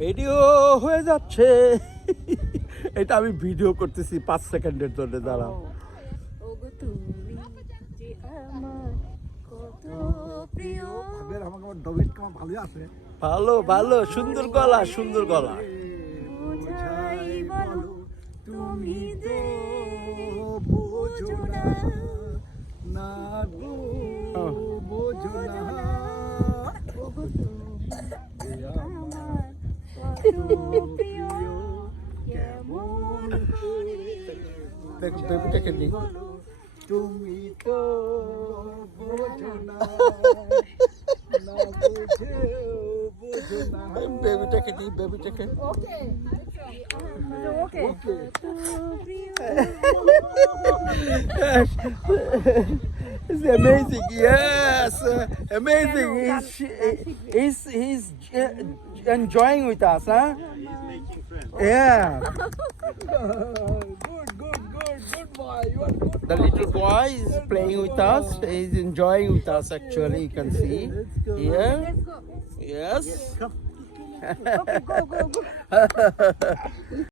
Video হয়ে যাচ্ছে। এটা আমি ভিডিও করতেছি 5 সেকেন্ডের জন্য, দাঁড়াও। ওগো তুমি যে আমার কত প্রিয়। ভাবের আমাকে আমার ডবিট কামা ভালোই আছে। ভালো ভালো, সুন্দর গলা, সুন্দর গলা। বুঝাই বলো তুমি যে বোঝো না, না গো বোঝো না। ওগো তুমি আমার কত প্রিয়। কেমন করে বেবিটাকে নিই। তুমি তো বোঝো না, না বুঝে বোঝো না। বেবিটাকে নিই, বেবিটাকে। ওকে ওকে ওকে। It's amazing, yes, amazing. He's enjoying with us, huh? Yeah. Good boy. You are good. The little boy is playing with us. He's enjoying with us. Actually, you can see. Yeah. Yes. Okay, go.